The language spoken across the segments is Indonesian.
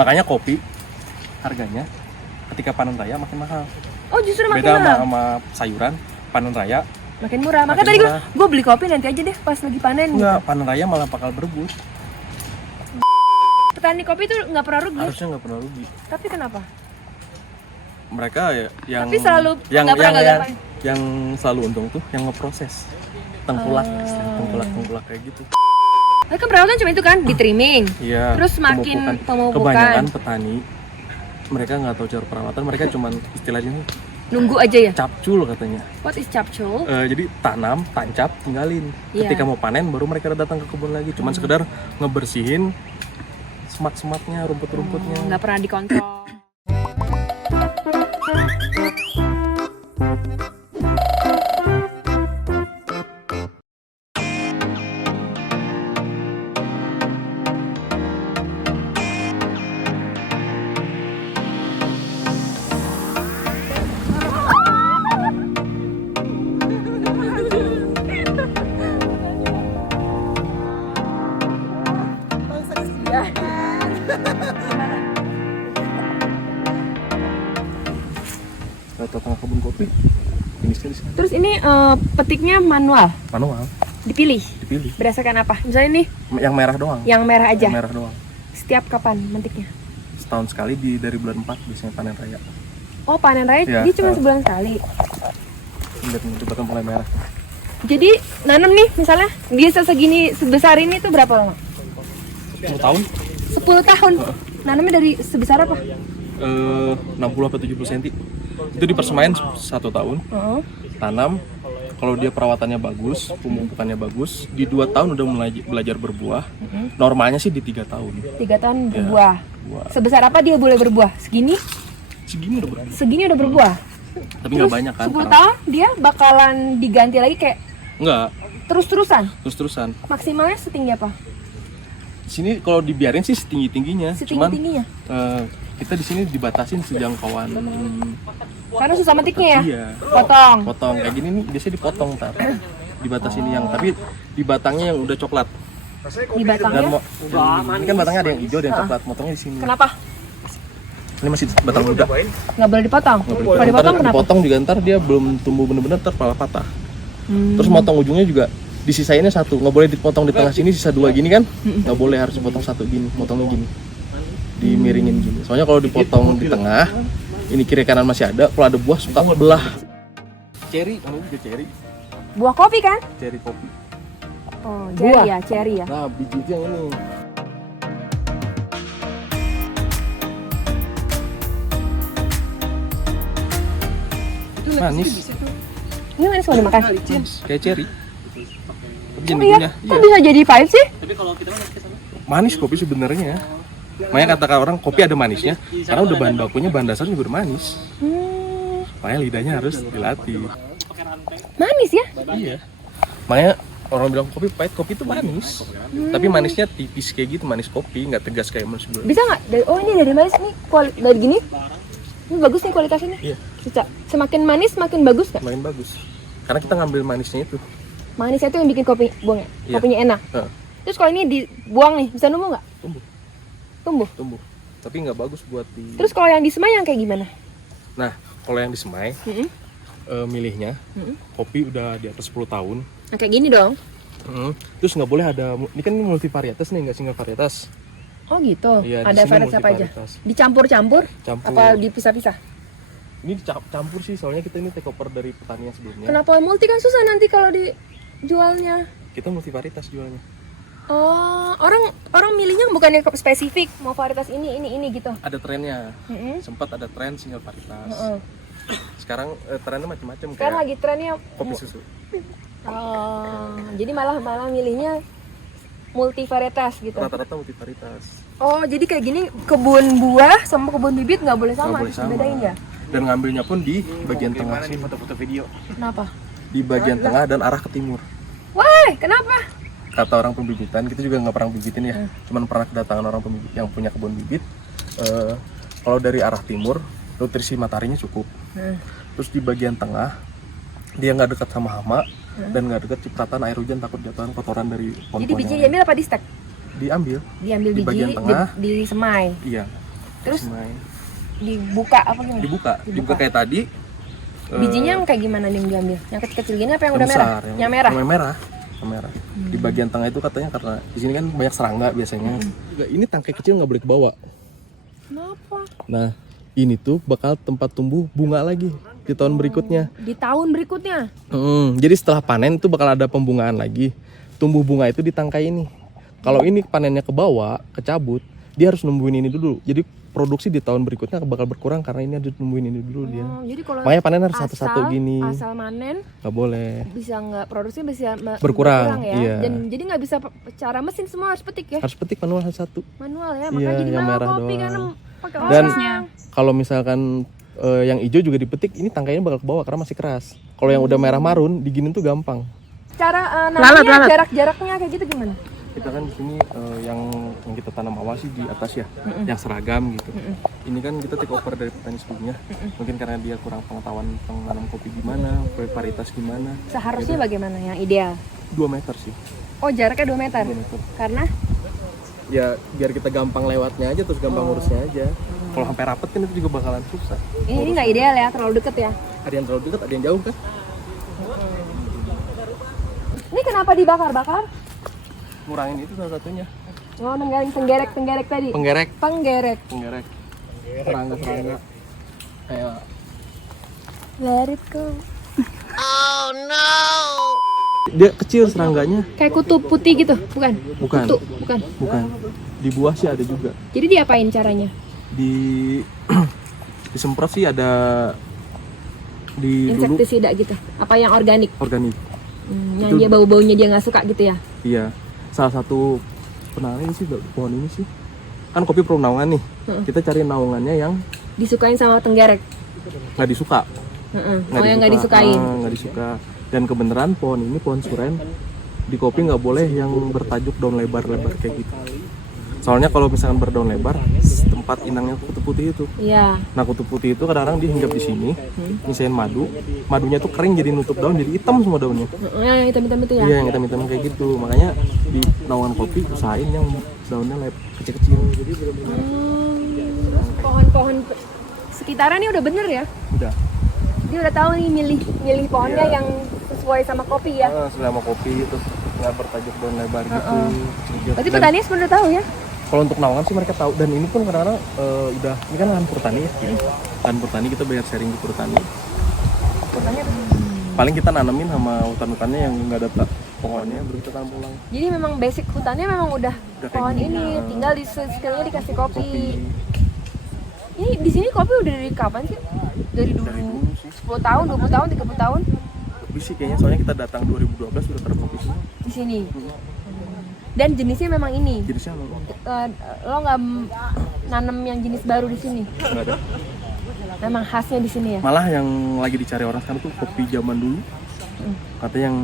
Makanya kopi harganya ketika panen raya makin mahal. Oh justru makin Beda mahal. sama sayuran, panen raya Makin murah. Makanya makin tadi murah. gue beli kopi nanti aja deh pas lagi panen. enggak, panen raya malah bakal berebut. Petani kopi tuh nggak pernah rugi. Harusnya nggak pernah rugi. Tapi kenapa? Mereka yang Tapi selalu yang nggak pernah yang, yang, gagal. yang selalu untung tuh yang ngeproses tengkulak, Oh. istilah tengkulak kayak gitu. Tapi kan perawatan cuma itu kan, di trimming. Iya. Terus makin pemupukan. Kebanyakan petani mereka nggak tahu cara perawatan, mereka cuman istilahnya Nunggu aja ya. capcul katanya. What is capsule? Jadi tanam, tancap, tinggalin. Iya. Ketika mau panen baru mereka datang ke kebun lagi. Cuman sekedar ngebersihin semat-sematnya, rumput-rumputnya. Nggak pernah dikontrol. Ke tengah kebun kopi. Jenisnya di sini. Terus ini petiknya manual, Manual, dipilih dipilih. berdasarkan apa? Misalnya nih Yang merah doang. yang merah aja. Yang merah doang. Setiap kapan mentiknya? Setahun sekali dari bulan 4 biasanya panen raya. Oh panen raya Iya, dia cuma sebulan sekali. Lihat nih, coba kan mulai merah. Jadi nanam nih misalnya dia segini sebesar ini tuh berapa lama? 10 tahun? 10 tahun. Nanamnya dari sebesar apa? 60 atau 70 cm. Itu dipersemain 1 tahun. Heeh. Tanam, kalau dia perawatannya bagus, pemupukannya bagus, di 2 tahun udah mulai belajar berbuah. Normalnya sih di 3 tahun. 3 tahun Ya, berbuah. buah. Sebesar apa dia boleh berbuah? Segini? Segini udah berbuah. Segini udah berbuah. Tapi nggak banyak kan? 10 tahun dia bakalan diganti lagi kayak Enggak, terus-terusan. terus-terusan. Maksimalnya setinggi apa? Di sini kalau dibiarin sih setinggi-tingginya. Cuman Setinggi-tingginya. kita di sini dibatasin sejangkauan. Karena susah metiknya ya? Iya. Potong. Kayak gini nih biasanya dipotong ntar. Dibatasin yang tapi di batangnya yang udah coklat. Di batangnya. Ini kan batangnya ada yang hijau, ada yang coklat. Motongnya di sini. Kenapa? Ini masih batang muda. Nggak boleh dipotong? Kalau dipotong Ntar kenapa? dipotong juga ntar dia belum tumbuh bener-bener ntar malah patah. Terus motong ujungnya juga disisainnya satu, nggak boleh dipotong di tengah sini sisa 2 gini kan? Nggak boleh, harus dipotong 1 gini, motongnya gini, dimiringin gini. Soalnya kalau dipotong di tengah, ini kiri kanan masih ada, kalau ada buah suka belah. Cherry, namanya juga cherry, Buah kopi kan? cherry kopi. Oh, cherry ya, cherry ya. Nah biji itu yang ini. Manis, Ini manis kalau dimakan. kayak cherry. Tapi Oh jenis iya, itunya, kok bisa jadi pahit sih? manis kopi sebenarnya. Makanya kata orang kopi ada manisnya, karena udah bahan bakunya, bahan dasarnya juga udah manis. Makanya lidahnya harus dilatih. Manis ya? Iya. Makanya orang bilang kopi pahit, kopi itu manis. Tapi manisnya tipis kayak gitu, manis kopi, nggak tegas kayak manis gula. Bisa nggak? Oh ini dari manis nih, dari gini. Ini bagus nih kualitasnya. Iya, Bisa. Semakin manis semakin bagus nggak? makin bagus. Karena kita ngambil manisnya itu. Manisnya itu yang bikin kopi buangnya. Iya. Kopinya enak. Heeh. Terus kalau ini dibuang nih, bisa numbuh nggak? Tumbuh, Tumbuh. tumbuh. Tapi nggak bagus buat di. Terus kalau yang disemai yang kayak gimana? Nah, kalau yang disemai, Mm-mm. milihnya kopi udah di atas 10 tahun. Nah, kayak gini dong. Terus nggak boleh ada, ini kan multivarietas nih, nggak single varietas. Oh gitu. Iya, di Ada sini varietas apa aja? multivarietas. Dicampur-campur? Campur. Apa dipisah-pisah? Ini campur sih, soalnya kita ini take over dari petani yang sebelumnya. Kenapa multi kan susah nanti kalau dijualnya? Kita multivarietas jualnya. Oh, orang milihnya bukannya spesifik mau varietas ini gitu. Ada trennya. Mm-mm. Sempat ada tren single varietas. Heeh. Sekarang trennya macam-macam Sekarang kayak lagi trennya kopi susu. Oh, jadi malah milihnya multi varietas gitu. Rata-rata multivarietas. Oh, jadi kayak gini kebun buah sama kebun bibit nggak boleh sama, Nggak boleh sama. bedain ya? Dan ngambilnya pun di bagian tengah sini. Foto-foto video. Kenapa? Di bagian tengah dan arah ke timur. Wah, kenapa? Kata orang pembibitan, kita juga nggak pernah bibitin ya. Cuman pernah kedatangan orang pembibit yang punya kebun bibit. Kalau dari arah timur, nutrisi mataharinya cukup. Terus di bagian tengah, dia nggak dekat sama hama dan nggak dekat cipratan air hujan, takut jatuhan kotoran dari pohon-pohonnya. Jadi biji diambil apa di stek? Diambil Diambil Di biji, bagian tengah. di semai. iya, Terus main. dibuka apa gimana? Dibuka kayak tadi. Bijinya yang kayak gimana nih yang diambil? Yang kecil-kecil gini apa yang udah besar, merah? Yang merah. Yang merah. Di bagian tengah itu katanya karena di sini kan banyak serangga biasanya. Juga ini tangkai kecil nggak boleh kebawa. Kenapa? Nah, ini tuh bakal tempat tumbuh bunga lagi di tahun berikutnya. Di tahun berikutnya. Jadi setelah panen itu bakal ada pembungaan lagi. Tumbuh bunga itu di tangkai ini. Kalau ini panennya ke bawah, kecabut, dia harus numbuhin ini dulu. Jadi produksi di tahun berikutnya bakal berkurang karena ini harus numbuhin ini dulu dia. Jadi kalau makanya panen harus satu-satu gini. Asal manen Nggak boleh. bisa nggak produksi bisa Berkurang, ya. iya. Dan jadi nggak bisa cara mesin, semua harus petik ya. Harus petik manual satu. Manual ya. Iya, Makanya jadi yang mahal merah kopi doang. karena pakai Dan orang. kalau misalkan yang hijau juga dipetik, ini tangkainya bakal ke bawah karena masih keras. Kalau yang udah merah marun, diginin tuh gampang. Cara namanya jarak-jaraknya kayak gitu gimana? Kita kan di sini yang kita tanam awal sih di atas ya, yang seragam gitu. Ini kan kita take over dari petani sebelumnya. Mungkin karena dia kurang pengetahuan tentang nanam kopi gimana, varietas gimana. Seharusnya bagaimana yang ideal? 2 meter sih. Oh, jaraknya 2 meter. 2 meter. Karena Ya biar kita gampang lewatnya aja, terus gampang ngurusnya aja. Kalau sampai rapet kan itu juga bakalan susah. ini nggak ideal ya, terlalu deket ya. Ada yang terlalu dekat, ada yang jauh kan? Ini kenapa dibakar-bakar? Ngurangin itu salah satunya. Oh, nenggaling tenggerek tadi. Penggerek. Penggerek. Serangga. Kayak Let it go. dia kecil serangganya. Kayak kutub putih gitu, bukan? Bukan. Kutu, bukan. Di buah sih ada juga. Jadi diapain caranya? Di disemprot sih ada di dulu Insektisida gitu. Apa yang organik? organik. Yang Itu- dia bau-baunya dia nggak suka gitu ya. Iya. Salah satu penanganan sih pohon ini sih. Kan kopi perlu naungan nih. Kita cari naungannya yang Disukain sama tenggerek. nggak disuka. Oh, yang nggak disukain. Nggak disuka. Dan kebenaran pohon ini pohon suren di kopi nggak boleh yang bertajuk daun lebar-lebar kayak gitu. Soalnya kalau misalkan berdaun lebar, tempat inangnya kutu putih itu. Iya. Nah kutu putih itu kadang-kadang dia hinggap di sini, misain madu, madunya tuh kering jadi nutup daun, jadi hitam semua daunnya. Yang hitam-hitam itu ya. Iya yang hitam-hitam kayak gitu. Makanya di naungan kopi usahain yang daunnya kecil-kecil. Pohon-pohon sekitaran ini udah bener ya. Udah. Dia udah tahu nih milih pohonnya Iya. yang sesuai sama kopi ya. Selama kopi itu nggak bertajuk daun lebar gitu. Berarti Dan petani sebenarnya tahu ya. kalau untuk naungan sih mereka tahu. Dan ini pun kadang-kadang udah, ini kan lahan pertani ya. Lahan pertani kita bayar sharing di pertani. Paling kita nanemin sama hutan-hutannya yang nggak ada pohonnya, baru kita tanam pulang. Jadi memang basic hutannya memang udah kayak pohon gini. ini, tinggal di sekelilingnya dikasih kopi. Kopi Ini di sini kopi udah dari kapan sih? Dari dulu. dari dulu sih. 10 tahun, 20 tahun, 30 tahun Lebih sih kayaknya, soalnya kita datang 2012 sudah tanam kopi sih. di sini. Dan jenisnya memang ini. Jenisnya apa? Lo nggak nanam yang jenis baru di sini. Nggak ada. Memang khasnya di sini ya. Malah yang lagi dicari orang sekarang tuh kopi zaman dulu. Katanya yang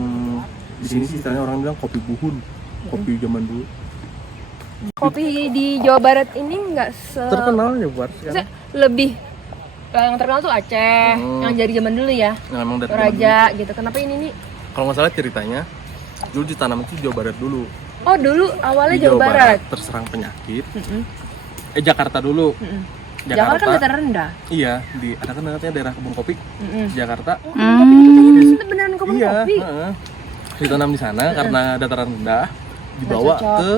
di sini sih istilahnya orang bilang kopi buhun, kopi zaman dulu. Kopi di Jawa Barat ini nggak Terkenal ya buat sekarang. lebih yang terkenal tuh Aceh, yang dari zaman dulu ya. Nah, emang dari zaman Raja gitu. Kenapa ini nih? dulu. Kalau nggak salah ceritanya, dulu ditanam itu Jawa Barat dulu. Oh, dulu awalnya Di Jawa Barat. terserang penyakit. Jakarta dulu. Jakarta kan dataran rendah. Iya, ada kan katanya daerah kebun kopi Jakarta. Tapi itu beneran kebun Iya, kopi. ditanam di sana karena dataran rendah, dibawa cocok. ke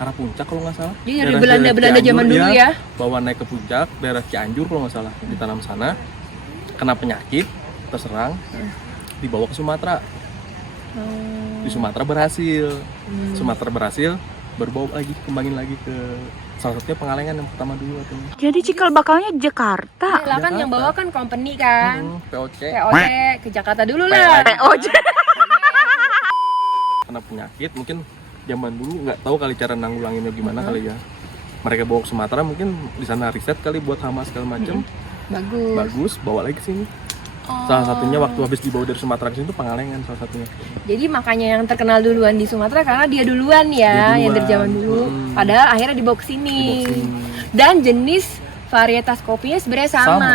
arah puncak kalau nggak salah. Jadi dari Daerah Belanda Cianjur, zaman dulu ya. Bawa naik ke puncak daerah Cianjur kalau nggak salah, ditanam sana, kena penyakit, terserang, dibawa ke Sumatera. Di Sumatera berhasil, Sumatera berhasil, berbawa lagi, kembangin lagi ke salah satunya Pengalengan yang pertama dulu katanya. Jadi cikal bakalnya Jakarta. Lah kan yang bawa kan company kan. POC, POC ke Jakarta dulu lah. kena penyakit, mungkin zaman dulu nggak tahu kali cara nanggulanginnya gimana kali ya. Mereka bawa ke Sumatera, mungkin di sana riset kali buat hama segala macam. Bagus. Bagus, bawa lagi ke sini. Salah satunya waktu habis dibawa dari Sumatera ke sini tuh Pengalengan salah satunya. Jadi makanya yang terkenal duluan di Sumatera karena dia duluan ya, Dia yang dari duluan. zaman dulu. Padahal akhirnya dibawa ke sini. Dan jenis varietas kopinya sebenarnya sama.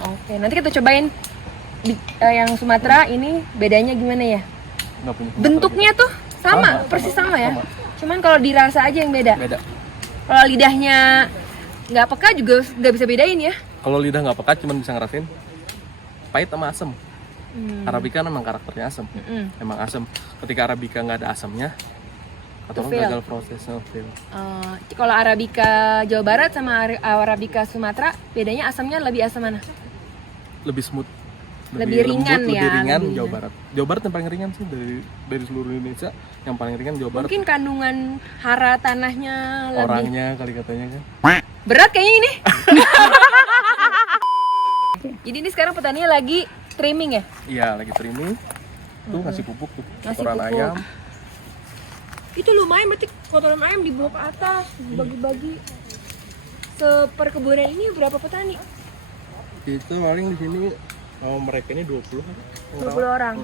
Oke, nanti kita cobain yang Sumatera ini bedanya gimana ya? Nggak punya Sumatera Bentuknya tuh sama, persis sama ya. Cuman kalau dirasa aja yang beda. gitu. Beda. Kalau lidahnya nggak peka juga nggak bisa bedain ya. Kalau lidah nggak peka cuma bisa ngerasain pahit sama asam. Arabica memang karakternya asam. Emang asam. Ketika Arabica nggak ada asamnya, atau Itu fail. gagal prosesnya fail. Kalau Arabica Jawa Barat sama Arabica Sumatera, bedanya asamnya lebih asam mana? Lebih smooth, Lebih ringan lembut, ya, lebih ringan lebih Jawa ringan. Barat. Jawa Barat yang paling ringan sih dari seluruh Indonesia, yang paling ringan Jawa Barat. Mungkin kandungan hara tanahnya lebih Orangnya kali katanya kan. berat kayaknya ini. Jadi ini sekarang petaninya lagi trimming ya? Iya, lagi trimming. Tuh ngasih pupuk tuh, Ngasih kotoran pupuk. ayam. Itu lumayan berarti kotoran ayam dibawa ke atas, dibagi-bagi. Seperkebunan ini berapa petani? Itu paling di sini mereka ini 20 kan. 20 orang.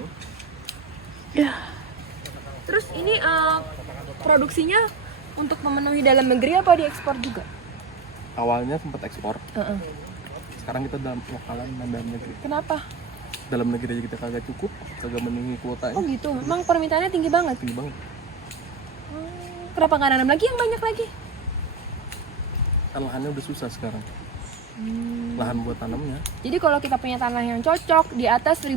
Ya. Terus ini produksinya untuk memenuhi dalam negeri apa diekspor juga? Awalnya sempat ekspor. Heeh. Sekarang kita dalam lokalan dan dalam negeri. Kenapa? Dalam negeri aja kita kagak cukup, kagak memenuhi kuotanya. Oh gitu, memang permintaannya tinggi banget. Tinggi banget. Kenapa nggak nanam lagi yang banyak lagi? Kan lahannya udah susah sekarang. Lahan buat tanamnya Jadi kalau kita punya tanah yang cocok di atas 1.500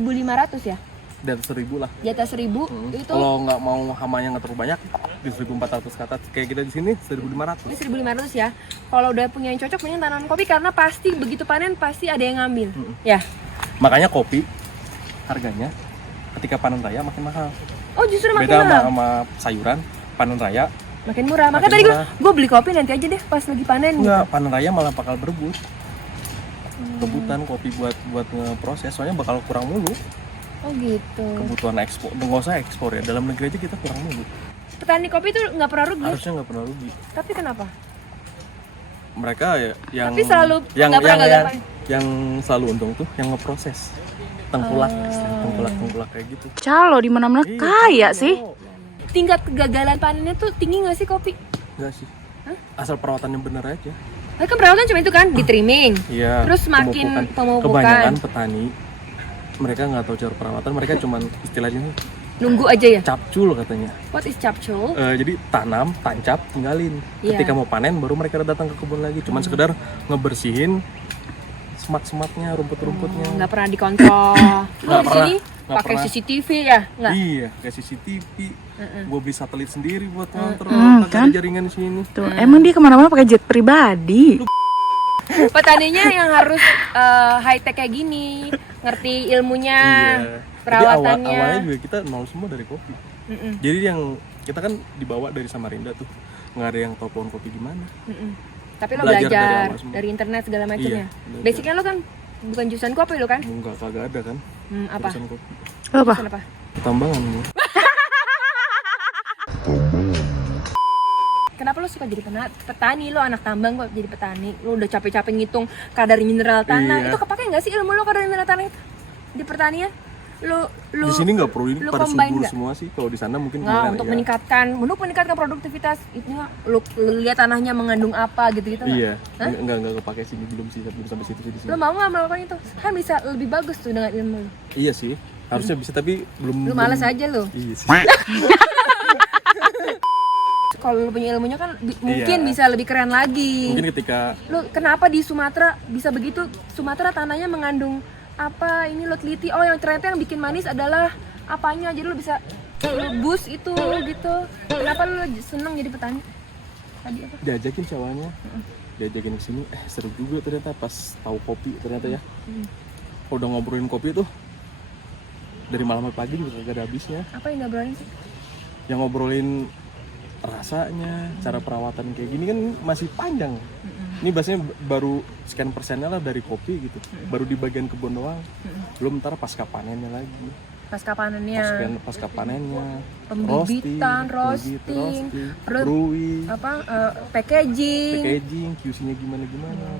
ya? di atas 1000 lah. Di atas 1.000 itu Kalau nggak mau hamanya nggak terlalu banyak, di 1400 ke atas. Kayak kita di sini 1500. ini 1.500 ya. Kalau udah punya yang cocok mending tanam kopi karena pasti begitu panen pasti ada yang ngambil. Ya. Makanya kopi harganya ketika panen raya makin mahal. Oh justru makin Beda mahal. sama sayuran, panen raya Makin murah. Makanya Makin tadi murah. gue beli kopi nanti aja deh pas lagi panen. enggak, panen raya malah bakal berebut. Rebutan kopi buat ngeproses, soalnya bakal kurang mulu. Oh gitu. Kebutuhan ekspor, nggak usah ekspor ya, dalam negeri aja kita kurang mulu. Petani kopi tuh nggak pernah rugi. Harusnya nggak pernah rugi. Tapi kenapa? Mereka ya yang Tapi selalu yang nggak pernah yang, gagal yang, panen. yang selalu untung tuh yang ngeproses. Tengkulak, tengkulak kayak gitu. Calo di mana-mana Iya, kaya calo. sih. Tingkat kegagalan panennya tuh tinggi nggak sih kopi? Enggak sih. Asal perawatannya bener aja. Nah, kan perawatan cuma itu kan, di trimming. Iya. Terus makin pemupukan. Kebanyakan petani mereka nggak tahu cara perawatan, mereka cuman istilahnya Nunggu aja ya. capcul katanya. What is capsule? Jadi tanam, tancap, tinggalin. Iya. Ketika mau panen baru mereka datang ke kebun lagi. Cuman sekedar ngebersihin semak-semaknya, rumput-rumputnya. Nggak pernah dikontrol. Lu Nggak di sini nggak pakai pernah. CCTV ya? Nggak? Iya, kayak CCTV. Gue beli satelit sendiri buat ngontrol. Kagak kan? ada jaringan di sini. Tuh, emang dia kemana-mana pakai jet pribadi. Petaninya yang harus high tech kayak gini, ngerti ilmunya, Iya. Jadi perawatannya. awalnya juga kita nol semua dari kopi. Jadi yang kita kan dibawa dari Samarinda tuh, nggak ada yang tahu pohon kopi gimana. Tapi lo Belajar dari belajar awal semua. dari internet segala macamnya. Iya, belajar. Basicnya lo kan bukan jurusan kopi lo kan? Enggak, kagak ada kan. Apa? Jurusan kopi. Apa? Jurusan apa? Tambangan gua. Kenapa lo suka jadi petani? Lo anak tambang kok jadi petani. Lo udah capek-capek ngitung kadar mineral tanah. Iya. Itu kepake nggak sih ilmu lo kadar mineral tanah itu di pertanian? Lo Di sini nggak perlu ini lu pada combine subur nggak? semua sih. Kalau di sana mungkin nggak gimana untuk ya. meningkatkan produktivitas itu lo lihat tanahnya mengandung apa gitu nggak? Iya, Hah? enggak kepake sini, belum sampai situ sih di sini. Lo mau nggak melakukan itu? Kan bisa lebih bagus tuh dengan ilmu lo. Iya sih, harusnya bisa tapi belum. Lo malas belum- aja lo. Iya sih. Kalau lo punya ilmunya kan mungkin Iya. bisa lebih keren lagi. Mungkin ketika Lo kenapa di Sumatera bisa begitu? Sumatera tanahnya mengandung apa? Ini lo teliti. Oh, yang ternyata yang bikin manis adalah apanya? Jadi lo bisa boost itu gitu. Kenapa lo seneng jadi petani? Tadi apa? diajakin ceweknya, diajakin ke sini, seru juga ternyata pas tahu kopi ternyata ya. Kalau udah ngobrolin kopi tuh dari malam sampai pagi juga gak ada habisnya. Apa yang ngobrolin sih? Yang ngobrolin rasanya, cara perawatan kayak gini kan masih panjang. Ini biasanya baru sekian persennya lah dari kopi gitu. Baru di bagian kebun doang. Belum ntar pasca panennya lagi. Pasca panennya, Pasca panennya, pembibitan, roasting, terus brewing, packaging. QC-nya gimana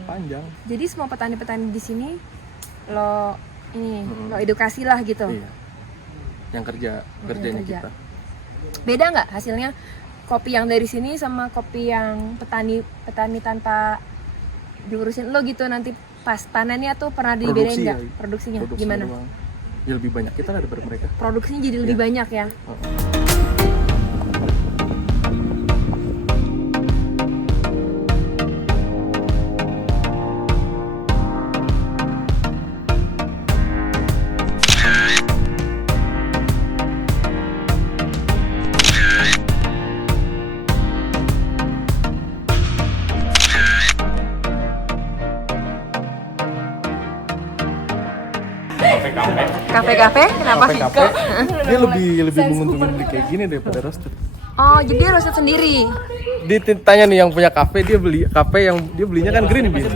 panjang. Jadi semua petani-petani di sini lo edukasi lah gitu. Iya. Yang kerjanya kerja. kita. Beda nggak hasilnya kopi yang dari sini sama kopi yang petani tanpa diurusin lo gitu nanti pas panennya tuh pernah dibedain Produksi nggak ya. produksinya Produksi gimana? doang. Ya lebih banyak kita lah daripada mereka. Produksinya jadi lebih banyak ya. kafe-kafe kenapa? Kafe-kafe dia lebih menguntungin beli kayak gini daripada roasted. Oh, jadi dia roasted sendiri. Ditanya nih yang punya kafe, dia beli kafe yang dia belinya kan green bean.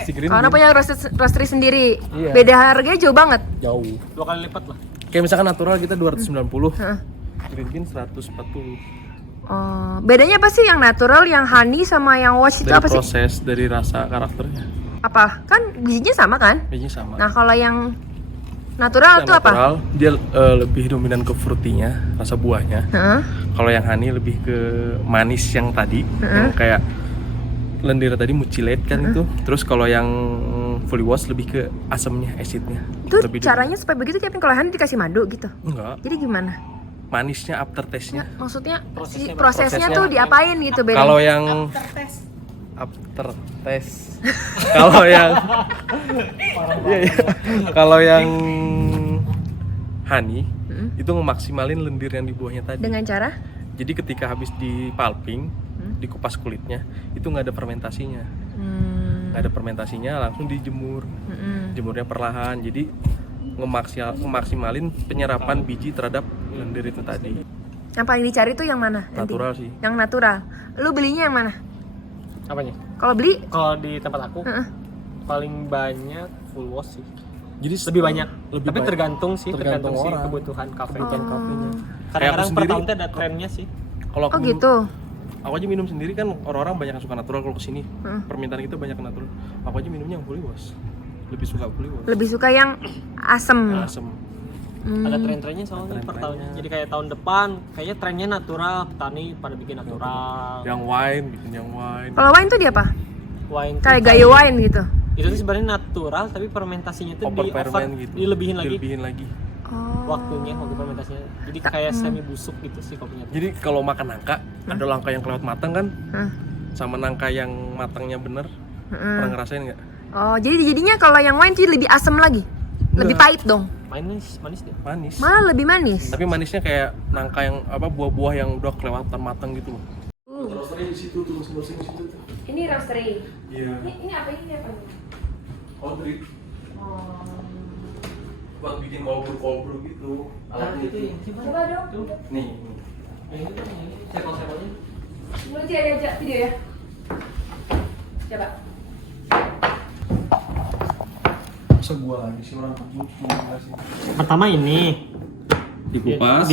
Si green Karena bean. punya roastery sendiri. Iya. Beda harganya jauh banget. Jauh. 2 kali lipat lah. Kayak misalkan natural kita 290. Heeh. Green bean 140. Oh, bedanya apa sih yang natural, yang honey sama yang wash itu Dari apa sih? proses, dari rasa, karakternya. Apa? Kan bijinya sama kan? Bijinya sama. Nah, kalau yang natural Yang itu apa? natural, dia lebih dominan ke fruitynya, rasa buahnya. Heeh. Kalau yang honey lebih ke manis yang tadi, yang kayak lendir tadi mucilate kan itu. Terus kalau yang fully wash lebih ke asamnya, acidnya. Itu Lebih caranya supaya begitu Kevin, kalau honey dikasih madu gitu. enggak, Jadi gimana? manisnya aftertaste-nya. Maksudnya Prosesnya, prosesnya tuh diapain gitu bedanya? Kalau yang aftertaste. Kalau yang Iya, iya. Kalau yang honey itu ngemaksimalin lendir yang di buahnya tadi. Dengan cara? Jadi ketika habis di pulping, dikupas kulitnya, itu nggak ada fermentasinya. Nggak ada fermentasinya, langsung dijemur. Jemurnya perlahan, jadi ngemaksimalin penyerapan biji terhadap lendir itu tadi. Yang paling dicari tuh yang mana? nanti? Natural sih. Yang natural. Lu belinya yang mana? Apanya? Kalau beli? Kalau di tempat aku Heeh. paling banyak full wash sih. Jadi Lebih banyak. lebih Tapi banyak. tergantung sih, Tergantung sih orang. kebutuhan kafe Oh. dan kopinya. Kayak Kadang-kadang aku per sendiri- tahun tuh ada trennya sih. Kalau aku Oh gitu. Aku aja minum sendiri kan, orang-orang banyak yang suka natural. Kalau kesini permintaan kita banyak natural. Aku aja minumnya yang fully wash. Lebih suka fully wash. Lebih suka yang asem. Asem. Ada tren-trennya soalnya per tahunnya. Jadi kayak tahun depan kayaknya trennya natural, petani pada bikin natural. Yang wine, bikin yang wine. Kalau wine tuh dia apa? Wine tuh Kayak gaya wine gitu. itu tuh sebenarnya natural tapi fermentasinya tuh Over di ferment gitu. dilebihin lagi Dilebihin lagi. Oh. waktu fermentasinya. Jadi kayak semi busuk gitu sih kopinya. Jadi kalau makan nangka, ada nangka yang kelewat matang kan? Hah? Sama nangka yang matangnya bener. Pernah ngerasain nggak? Oh, jadi jadinya kalau yang wine tuh lebih asem lagi. Lebih pahit dong. Manis dia. Manis. Malah lebih manis. Tapi manisnya kayak nangka yang apa, buah-buah yang udah kelewatan matang gitu loh. Roastery di situ tuh, mesin roasting di situ tuh. Ini roastery. Iya. Ini apa ini apa? Cold Oh. buat bikin cold brew gitu. Alatnya itu. Coba dong. Nih. Ini sampel-sampelnya. Nanti ada video ya. Coba. Masa gua lagi sih orang kebut sih. Pertama ini Dikupas,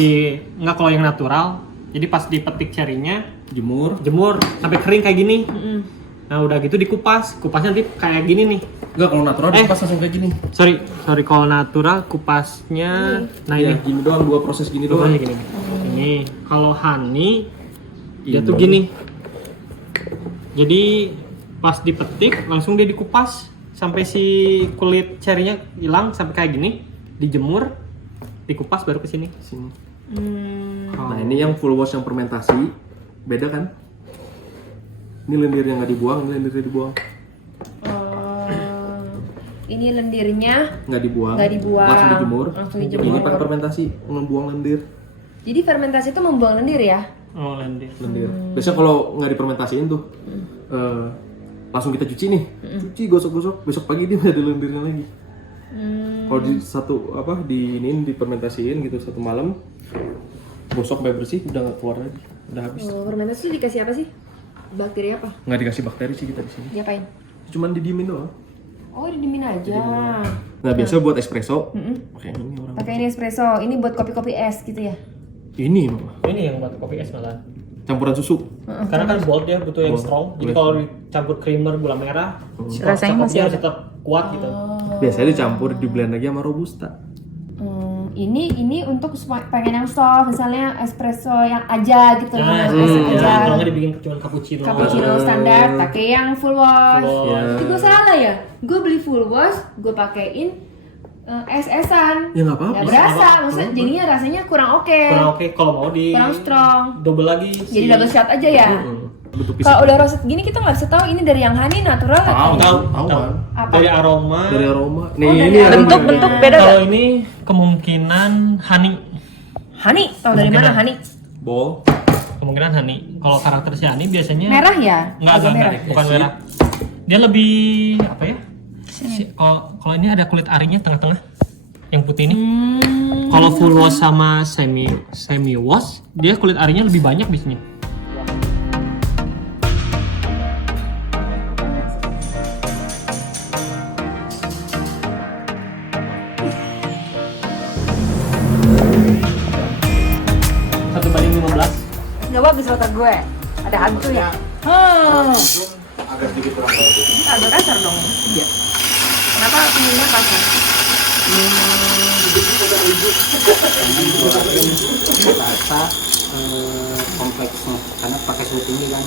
nggak kalau yang natural. Jadi pas dipetik cherry-nya, jemur. jemur sampai kering kayak gini. Nah udah gitu dikupas. Kupasnya nanti kayak gini nih. Enggak, kalau natural dikupas langsung kayak gini. Sorry kalau natural kupasnya. Nah Iya, ini. gini doang, dua proses gini doang. Kupasnya gini. Ini kalau honey dia tuh gini. Jadi pas dipetik langsung dia dikupas sampai si kulit cherry-nya hilang sampai kayak gini, dijemur, dikupas baru ke sini. Sini. Oh. Nah, ini yang full wash yang fermentasi. Beda kan? Ini lendir yang nggak dibuang, ini lendirnya dibuang. Ini lendirnya Nggak dibuang. Nggak dibuang. Langsung dijemur. Langsung dijemur. Ini pakai fermentasi, membuang lendir. jadi fermentasi itu membuang lendir ya? Oh, lendir. Lendir. Biasanya kalau nggak difermentasiin tuh, langsung kita cuci nih. Cuci, gosok-gosok. Besok pagi dia udah ada lendirnya lagi. Kalau di difermentasiin gitu satu malam, gosok sampai bersih, udah nggak keluar lagi, udah habis. Oh, fermentasi itu dikasih apa sih? Bakteri apa? Nggak dikasih bakteri sih kita di sini. Diapain? Cuman didiemin doang. Oh, didiemin aja. Nah, biasa buat espresso, pakai ini orang. Pakai ini espresso. Ini buat kopi-kopi es gitu ya? Ini malah Ini yang buat kopi es malah. campuran susu. Karena kan bold dia butuh yang Bold. strong. Jadi kalau dicampur creamer gula merah, Rasanya masih harus tetap kuat gitu. Biasanya dicampur, di blend lagi sama robusta. Ini untuk pengen yang soft, misalnya espresso yang aja gitu, Nah, es aja. kalau nggak dibikin cuma cappuccino. Cappuccino standar, pakai yang full wash. Full wash. Itu gue salah ya? Gue beli full wash, gue pakein es-esan. Ya nggak apa-apa. Gak berasa, maksudnya jadinya rasanya kurang oke. Kurang oke, kalau mau di Kurang strong. double lagi. Jadi double shot aja ya. Bentuk pisang. Kalau udah roasted gini kita nggak bisa tahu ini dari yang honey natural atau tahu. apa? Dari aroma. Dari aroma. Nih, dari ini aroma. Bentuk beda Kalau gak? ini kemungkinan honey. Honey, tahu dari mana honey? Bol. Kemungkinan honey. Kalau karakter si honey biasanya Merah ya? Enggak, Agak enggak, bukan merah. Dia lebih apa ya? Kalau ini ada kulit arinya tengah-tengah. Yang putih ini. Kalau full wash sama semi wash, dia kulit arinya lebih banyak di sini. Satu banding 15. Nggak bagus motor gue. Ada hantu ya? Agak kasar dong. Iya. Kenapa pinggirnya kasar? Rasa kompleksnya karena pakai suhu tinggi kan.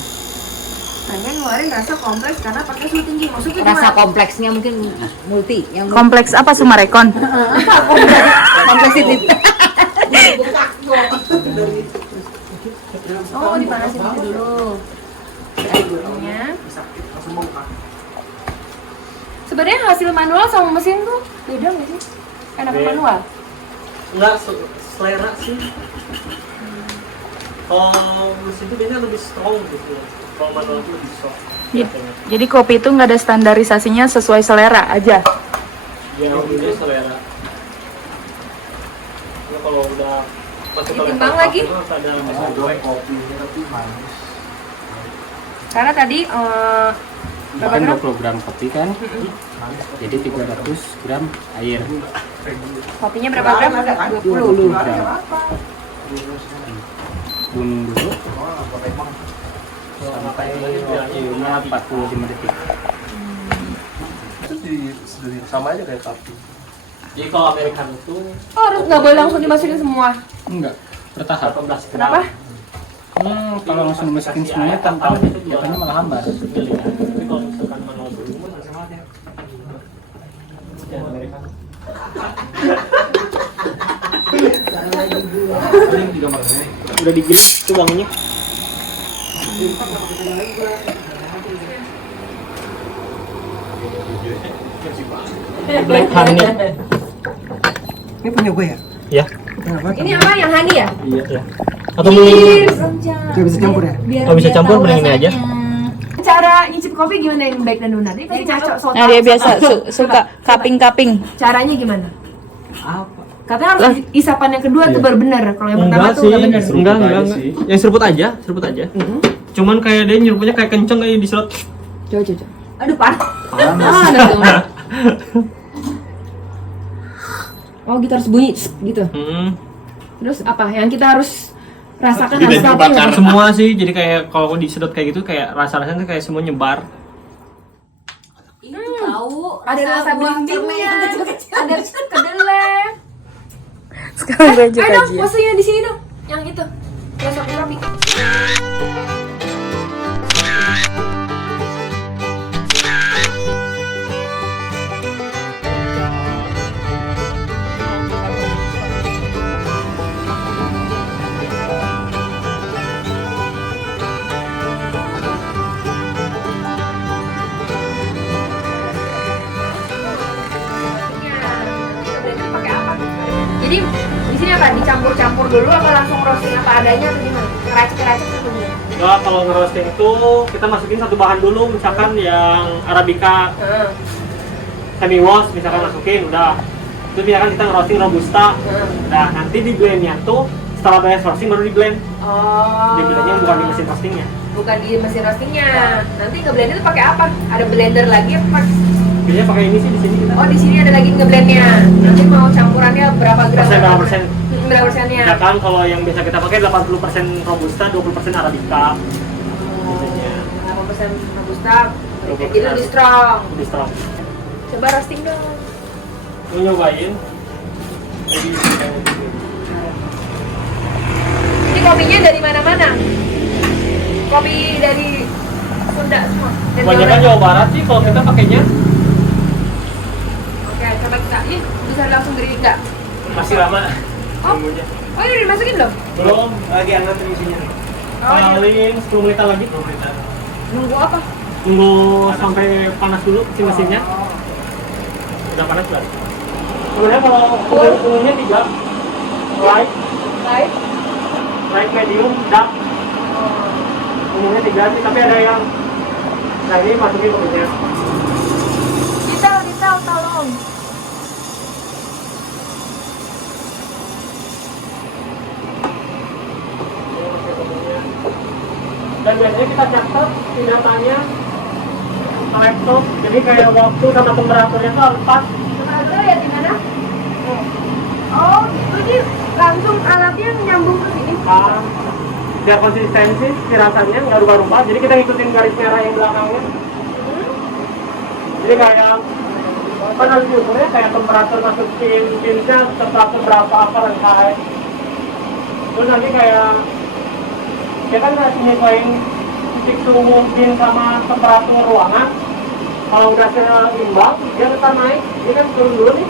Pengen ngeluarin rasa kompleks karena pakai suhu tinggi. Maksudnya Rasa gimana? kompleksnya mungkin multi yang Kompleks apa Sumarekon? kompleksitas. Oh, dipanasin dulu. Dari gulungnya. Sebenarnya hasil manual sama mesin tuh beda nggak sih? Enak Beda. manual. Enggak selera sih. Kalau mesin itu biasanya lebih strong gitu. Kalau manual itu lebih soft. Jadi kopi itu nggak ada standarisasinya, sesuai selera aja. Ya udah selera. Ya, kalau udah masuk ke Ditimbang level lagi? up, harus ada mesin gue. Karena tadi berapa Bahkan gram? 20 gram kopi kan. Jadi 300 gram air. Kopinya berapa gram? 20 gram. Bun dulu sampai waktunya 45 detik. Itu sama aja kayak kopi. Jadi kalau Americano itu Oh, harus nggak boleh langsung dimasukin semua. Enggak, bertahap. 18 gram. Kenapa? Kalau langsung dimasukin semuanya tanpa katanya malah hambar. Tapi kalau misalkan manual dulu sama aja. Ya, Americano. Udah digiling tuh bangunnya. Black honey. Ini punya gue ya? Ya. Ini apa yang honey ya? Iya. Atau mending Gak bisa campur ya? kalau bisa campur mending ini aja. Cara nyicip kopi gimana yang baik dan benar? Ini pasti cocok soto. Nah dia biasa suka kaping-kaping. Caranya gimanya? Apa? Katanya harus isapan yang kedua tuh baru benar. Kalau yang pertama Enggak tuh sih, nggak benar. enggak. Yang seruput aja. Cuman kayak dia nyeruputnya kayak kenceng kayak diserot. Coba. Aduh panas. Panas. Oh gitu harus bunyi gitu. Terus apa? Yang kita harus rasakan harus tahu nggak? Semua sih, jadi kayak kalau disedot kayak gitu kayak rasa-rasanya tuh kayak semua nyebar. Tahu Ada rasa belimbingnya, ada kedelai. Sekarang gue juga Ayo dong, aja. posenya di sini dong. Yang itu. Yang sapi kopi. Pakai apa? Jadi di sini apa? Dicampur-campur dulu apa langsung roasting apa adanya atau gimana? Ngeracik-ngeracik atau gimana? Nah, kalau ngerosting itu kita masukin satu bahan dulu, misalkan yang Arabica semi wash misalkan masukin udah. Itu misalkan kita ngerosting robusta. Nah, nanti di blendnya tuh setelah beres roasting baru di blend. Oh. Di blendnya bukan di mesin roastingnya. Bukan di mesin roastingnya. Nanti ngeblend itu pakai apa? Ada blender lagi apa? Biasanya pakai ini sih di sini kita. Oh, di sini ada lagi ngeblendnya. Nanti mau campurannya berapa gram? Berapa persen? Berapa persennya? Misalkan kalau yang biasa kita pakai 80% robusta, 20% Arabica. Biasanya. 80% robusta. 20% Jadi lebih strong. Lebih strong. Coba roasting dong. Lu nyobain. Jadi Ini kopinya dari mana-mana? Kopi dari Sunda semua. Dari kebanyakan Jawa Jawa Barat sih kalau kita pakainya Oke, coba kita. Ini bisa langsung dari enggak? masih lama. Oh. Nunggunya. Oh, ini udah dimasukin loh? Belum, lagi hangat isinya. Oh, iya. Paling 10 menitan lagi. 10 menitan. Nunggu apa? Tunggu sampai panas dulu si mesinnya. Udah panas belum? Sebenarnya kalau suhunya 3, light, Light. medium, dark. Umumnya 3 sih, tapi ada yang nah ini masukin kopinya. Detail, tolong. Dan biasanya kita catat di datanya ke laptop. Jadi kayak waktu sama temperaturnya tuh harus pas. Temperatur ya di mana? Oh, jadi langsung alatnya nyambung ke sini. Nah, biar konsistensi si rasanya nggak rubah-rubah. Jadi kita ngikutin garis merah yang belakangnya. Jadi kayak kan harus diukurnya kayak temperatur masukin pinnya temperatur berapa apa rangkai. Terus nanti kayak dia kan harus nyesuaiin titik suhu pin sama temperatur ruangan. Kalau udah seimbang, dia tetap naik. Dia kan turun dulu nih.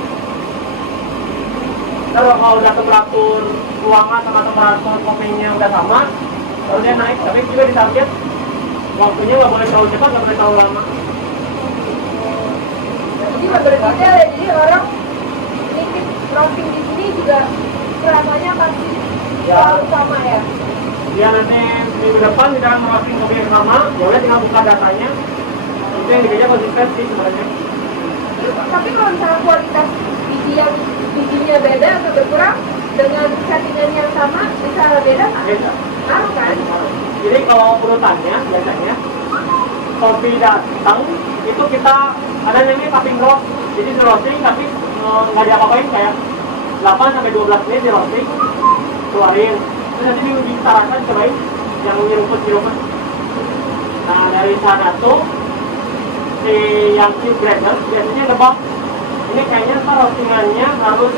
Terus kalau udah temperatur ruangan sama temperatur kopinya udah sama, baru dia naik. Tapi juga ditarget waktunya nggak boleh terlalu cepat, nggak boleh terlalu lama. Jadi berbeda ya, jadi orang nitip roasting di sini juga rasanya pasti selalu sama ya. Dia nanti minggu depan kita akan merosting kopi yang sama, ya udah tinggal buka datanya. Itu yang dikejar konsistensi sebenarnya. Tapi kalau misalnya kualitas bijinya beda atau berkurang dengan settingan yang sama bisa beda nggak? Beda. Ngaruh kan? Jadi kalau urutannya biasanya kopi datang itu kita ada namanya cupping roast. Jadi di roasting tapi nggak diapa-apain kayak 8 sampai 12 menit di roasting, keluarin. Terus nanti diutarakan cobain yang nyeruput. Nah dari sana tuh si yang cube grader biasanya nebak ini kayaknya ntar roastingannya harus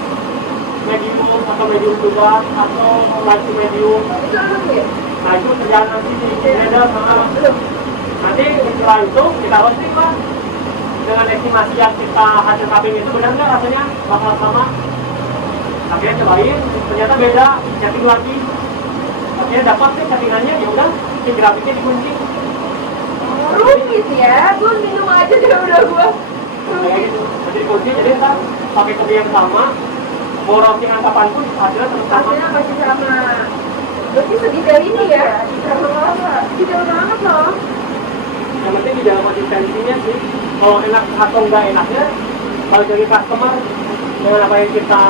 medium atau medium juga atau light to medium. Itu apa tuh ya? Nah itu kerjaan nanti si cube grader sama nanti setelah itu kita roasting lah dengan estimasi yang kita hasil cupping itu benar nggak rasanya bakal sama. Akhirnya cobain ternyata beda, setting lagi. Akhirnya dapat sih settingannya, ya udah si grafiknya dikunci. Rumit ya, gue minum aja deh udah gue. Jadi dikunci, jadi ntar pakai kopi yang sama, mau roastingan kapanpun hasilnya tetap sama. Hasilnya pasti sama. Berarti sedetail ini ya? Detail banget loh. Yang penting di dalam konsistensinya sih. Kalau enak atau enggak enaknya, balik dari customer dengan apa yang kita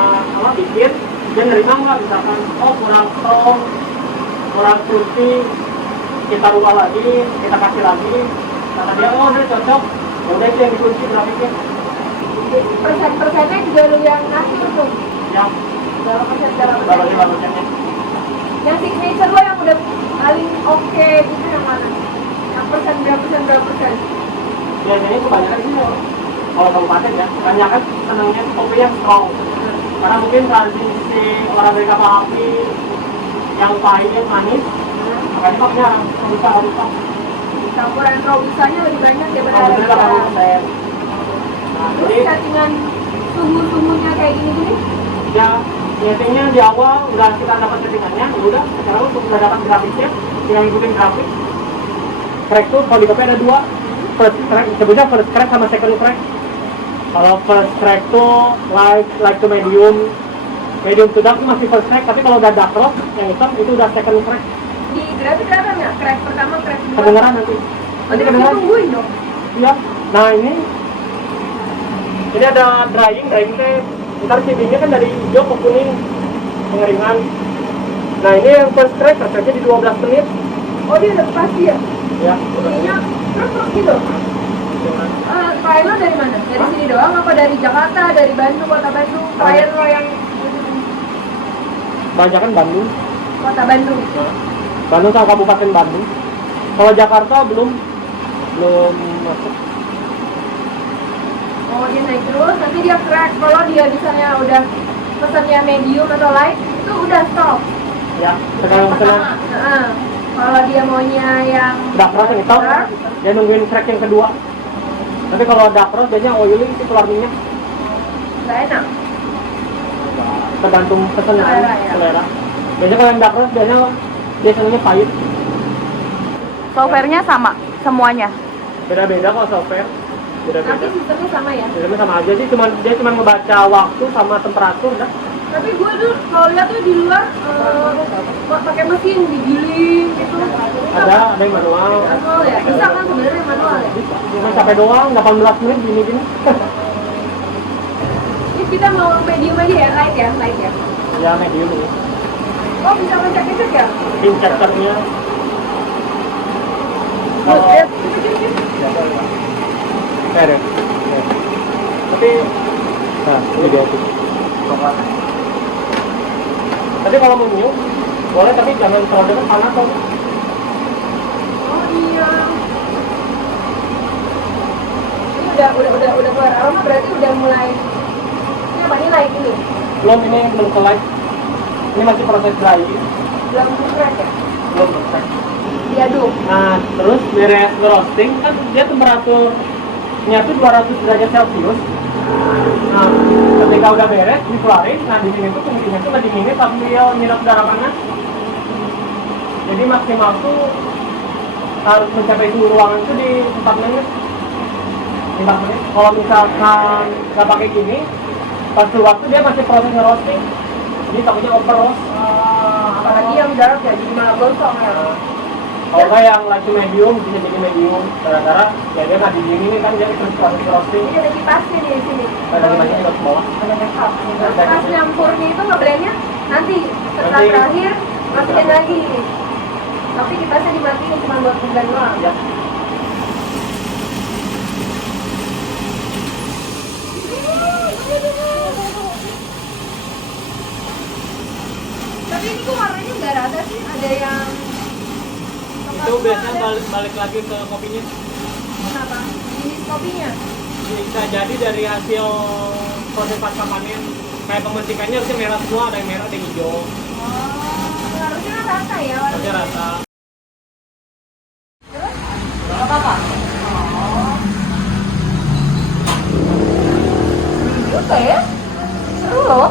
bikin, dia nerima nggak misalkan, oh kurang strong, kurang fruity, kita rubah lagi, kita kasih lagi. Kata dia, oh ini cocok, ya udah itu yang dikunci grafiknya. Persen-persennya juga lu yang ngasih tuh. Yang Berapa persen? berapa sih bagusnya? Yang signature lo yang udah paling oke gitu yang mana? Yang berapa persen? Biasanya kebanyakan sih kalau kabupaten ya, kebanyakan senangnya kopi yang strong. Karena mungkin transisi orang dari kapal api yang pahit, manis, makanya paknya robusta. Campuran robustanya lebih banyak daripada Alhamdulillah arabica. 80%. Nah, Terus jadi settingan suhu-suhunya kayak gini-gini? ya settingnya di awal udah kita dapat settingannya, ya udah sekarang untuk udah dapat grafiknya, tinggal ngikutin grafik. Crack tuh kalau di kopi ada dua, first crack, sebutnya first crack sama second crack. Kalau first crack tuh light to medium to dark itu masih first crack, tapi kalau udah dark roast yang hitam itu udah second crack. Di grafik kelihatan nggak? Crack pertama, crack kedua? Kedengeran nanti. Nanti kedengeran. tungguin dong. Iya. Nah ini ada drying teh. Ntar CB-nya kan dari hijau ke kuning pengeringan. Nah ini yang first crack rasanya di 12 menit. Oh dia udah pasti ya? Ya. Ininya terus gitu? Klien lo dari mana? Dari sini doang apa dari Jakarta, dari Bandung, kota Bandung? Klien lo yang Banyak kan Bandung. kota Bandung? Bandung sama Kabupaten Bandung. Kalau Jakarta belum masuk. Oh dia naik terus, nanti dia crack. Kalau dia misalnya udah pesannya medium atau light, itu udah stop. Ya, sekarang Pertama. Kalau dia maunya yang dark roast yang hitam, dark, dia nungguin crack yang kedua. Tapi kalau dark roast biasanya oily itu keluar minyak. nggak enak. Tergantung pesannya kan, Selera, ya. selera. Biasanya kalau yang dark roast biasanya senangnya pahit. Softwarenya sama semuanya. Beda-beda kalau software. Tapi Beda-beda. sistemnya sama ya. Sistemnya sama aja sih, dia cuma ngebaca waktu sama temperatur dah. Tapi gue tuh kalau lihat tuh di luar pakai mesin digiling gitu. Ada yang manual. Manual ya. Bisa kan sebenarnya manual ya. Cuma capek doang, 18 menit gini-gini. Ini kita mau medium aja ya, light ya. Ya medium ini. Oh bisa ngecek ya? Injectornya. Kalau ada. Tapi Nah, ini dia tuh. tapi kalau mau nyium boleh, tapi jangan terlalu dekat panas tuh. Oh iya. Ini udah keluar aroma, berarti udah mulai. Ini apa, ini naik ini? Belum, ini belum selesai. Ini masih proses dry. Belum crack ya? Belum selesai. Diaduk. Nah, terus beres roasting kan dia temperaturnya tuh 200 derajat Celcius. Nah, ketika udah beres dikeluarin, nah di sini tuh fungsinya tuh lagi minit sambil nyerap udara panas. Jadi maksimal tuh harus mencapai suhu ruangan tuh di 4 menit. 4 menit. Kalau misalkan nggak pakai gini, pas keluar tuh dia masih proses roasting. Jadi takutnya over roast. Apalagi yang dark ya, jadi malah gosong ya. Kalau nggak yang lagi medium bisa jadi medium, gara-gara ya dia nggak dinginin kan, dia terus proses roasting. Ini ada kipasnya nih di sini. Ada lagi ke bawah. Ada backup. Pas nyampurnya itu ngeblendnya nanti setelah Nanti. terakhir masukin lagi. Tapi kipasnya dimatiin cuma buat ngeblend doang. Ya. Tapi ini kok warnanya nggak rata sih? Ada yang Itu biasanya balik lagi ke kopinya. kenapa? Jenis kopinya? Bisa jadi dari hasil proses pasca panen. Kayak pemetikannya harusnya merah semua, ada yang merah, ada yang hijau. Oh, harusnya rata ya warnanya. Harusnya rata. Nggak apa-apa. Oke ya, seru loh.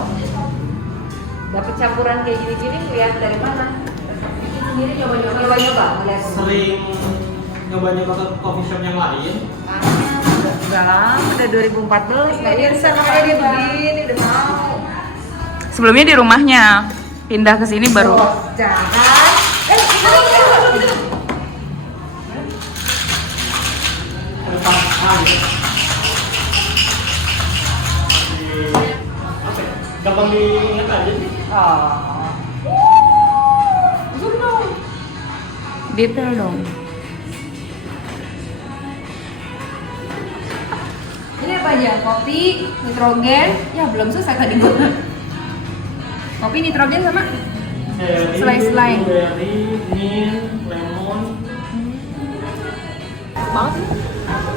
Dapat campuran kayak gini-gini lihat dari mana? Bikin sendiri nyoba-nyoba. Ngeliat Sering nyoba-nyoba ke coffee shop yang lain. udah lama, udah 2014. Nggak instan kayak dia begini, udah mau. Sebelumnya di rumahnya, pindah ke sini baru. Jangan. Gampang diingat aja sih. Oh. Detail dong. Ini apa aja? Kopi, nitrogen. Ya belum selesai tadi gua. Kopi, nitrogen sama Selain. Blueberry, mint, lemon. banget sih.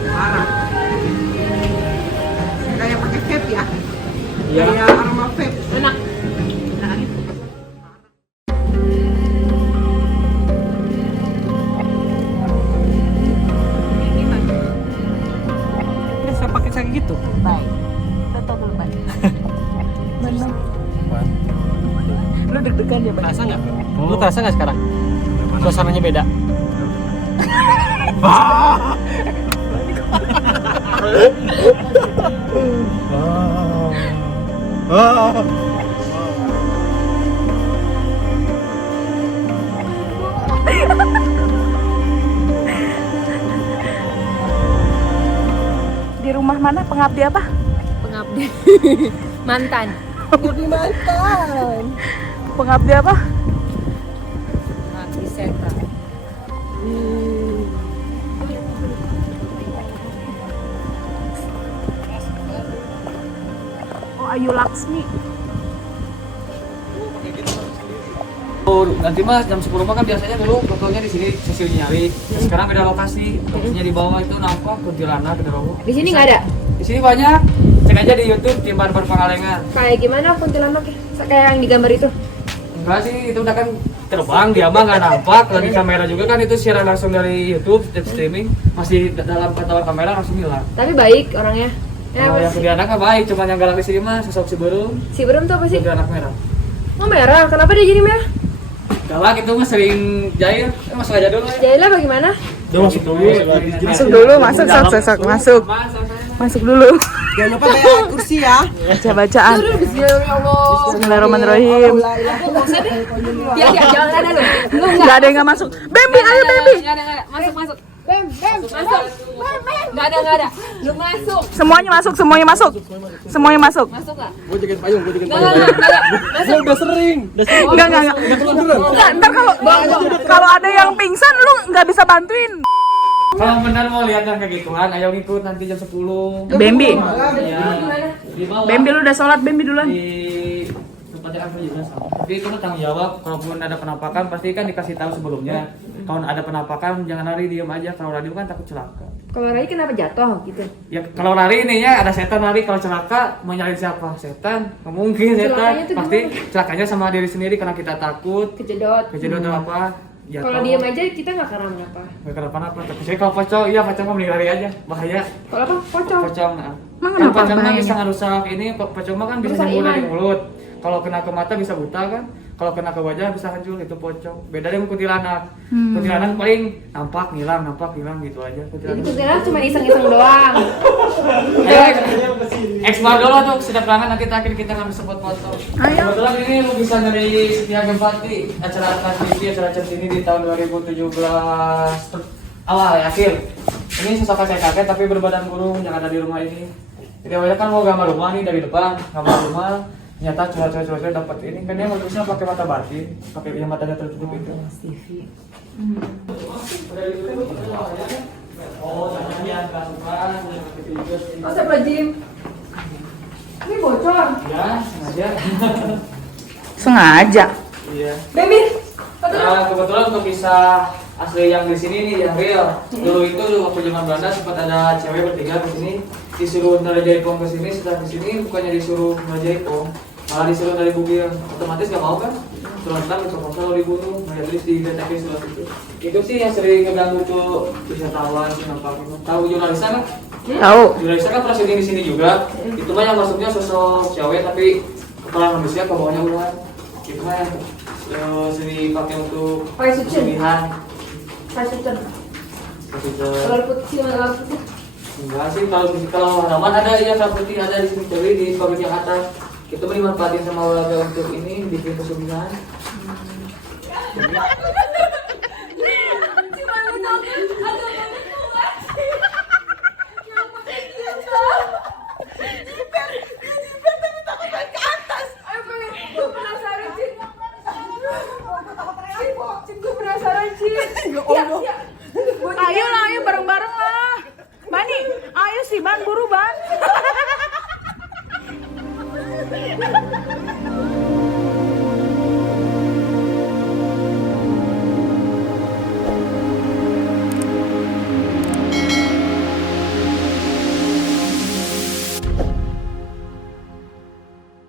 Parah. Kayak pakai vape ya? Iya. Kayak aroma vape. Enak. Bisa pakai kayak gitu. Baik. Toto dulu, Pak. Lu deg-degan ya, Kerasa nggak? Lu kerasa nggak sekarang? Suasananya beda. Di rumah mana? Pengabdi apa? Pengabdi. Mantan. Pengabdi apa? Di sentra. Oh, Ayu Laksmi. Oh, nanti mas jam 10 mah kan biasanya dulu fotonya di sini Sisil nyari. Sekarang beda lokasi. Lokasinya di bawah itu nampak kuntilanak Genderuwo. Di sini nggak ada. Di sini banyak. Cek aja di YouTube tim Barbar Pangalengan. Kayak gimana kuntilanaknya? Kayak yang di gambar itu. Enggak sih, itu udah kan terbang, dia mah nggak nampak. Lagi kamera juga kan itu siaran langsung dari YouTube, dan streaming. Masih dalam pantauan kamera langsung hilang. Tapi baik orangnya. Ya, Kalau yang apa sih? kuntilanak mah baik, cuman yang galak di sini mah sosok si burung, Si Brum tuh apa sih? kuntilanak merah. Oh merah. Kenapa dia jadi merah? Galak itu mah sering jair, masuk aja dulu. Jaila bagaimana? Udah masuk dulu. Masuk dulu, masuk, masuk. Masuk dulu. Jangan lupa bayar kursi ya. Baca-bacaan. Bismillahirrahmanirrahim. Ya, jangan ada lu. Lu Gak ada yang gak masuk. Baby, ayo baby. Nggak ada. Masuk. Bem. Masuk. Nggak ada. Lu masuk. Semuanya masuk. Masuk nggak? Gue jagain payung, gue jagain Nggak payung. ada. Gue udah sering. Enggak. Enggak, ntar kalau ada yang pingsan lu nggak bisa bantuin. Kalau benar mau lihat yang kayak gituan, ayo ngikut nanti jam 10. Bambi. Iya. Di bawah. Bambi lu udah sholat, Bambi duluan. Di tempatnya kan juga sama. Tapi itu tuh tanggung jawab. Kalaupun ada penampakan pasti kan dikasih tahu sebelumnya. Kalau ada penampakan jangan lari, diam aja. Kalau lari kan takut celaka. Kalau Rai kenapa jatuh gitu? Ya kalau lari ini ya ada setan lari, kalau celaka mau nyalain siapa? Setan? Nggak mungkin setan. Celakanya tuh Pasti gimana? celakanya sama diri sendiri karena kita takut. Kejedot. Kejadian atau apa? Jatuh. Kalau diam aja kita nggak kenapa-napa. Gak kenapa-napa. Tapi kalau pocong, iya pocong mah mending lari aja. Bahaya. Kalau apa? Pocong. Pocong. Nah. Emang Kan kenapa pocong mah bahayanya? bisa ngerusak ini, pocong mah kan bisa Merusak nyembur dari iman. mulut. Kalau kena ke mata bisa buta kan. Kalau kena ke wajah bisa hancur, itu pocong. Beda dengan kuntilanak. Kuntilanak paling nampak hilang gitu aja. Jadi Kuntilanak. kuntilanak cuma iseng-iseng doang. Explore dulu tuh sedap banget, nanti terakhir kita ngambil spot foto. Ayo. Kebetulan ini lu bisa dari Setia Gempati, acara Trans TV, acara ini di tahun 2017 awal ya, akhir. Ini sosok kakek-kakek tapi berbadan burung yang ada di rumah ini. Jadi awalnya kan mau gambar rumah nih dari depan, gambar rumah. Ternyata curhat dapat ini kan dia modusnya pakai mata batin, pakai yang matanya tertutup itu. Oh, jangan nggak suka. Masa Jim? Ini bocor. Ya, sengaja. Sengaja. Iya. Baby. Nah, kebetulan untuk kisah asli yang di sini nih yang real. Dulu itu waktu zaman Belanda sempat ada cewek bertiga ke sini, disuruh dari Jaipong ke sini, setelah ke sini bukannya disuruh dari Jaipong, malah disuruh dari Bugil. Otomatis gak mau kan? Terus kalau dibunuh, terus dideteksi surat itu. Itu sih yang sering ngeganggu tuh wisatawan, kenapa gitu. Tahu jurnalisnya kan? Tahu. Jurnalisnya kan pernah syuting di sini juga. Itu mah yang masuknya sosok cewek tapi kepala manusia ke bawahnya ular. Itu mah yang sering dipakai untuk Pakai sucun. pesugihan. Pasukan. Ketika Telur putih sama telur putih. enggak sih kalau halaman ada ya telur putih ada di sini tapi di pabrik yang atas kita dimanfaatin sama warga untuk ini bikin pesugihan. Ayo lah, ayo bareng-bareng lah. Bani, ayo sih Ban, buru Ban.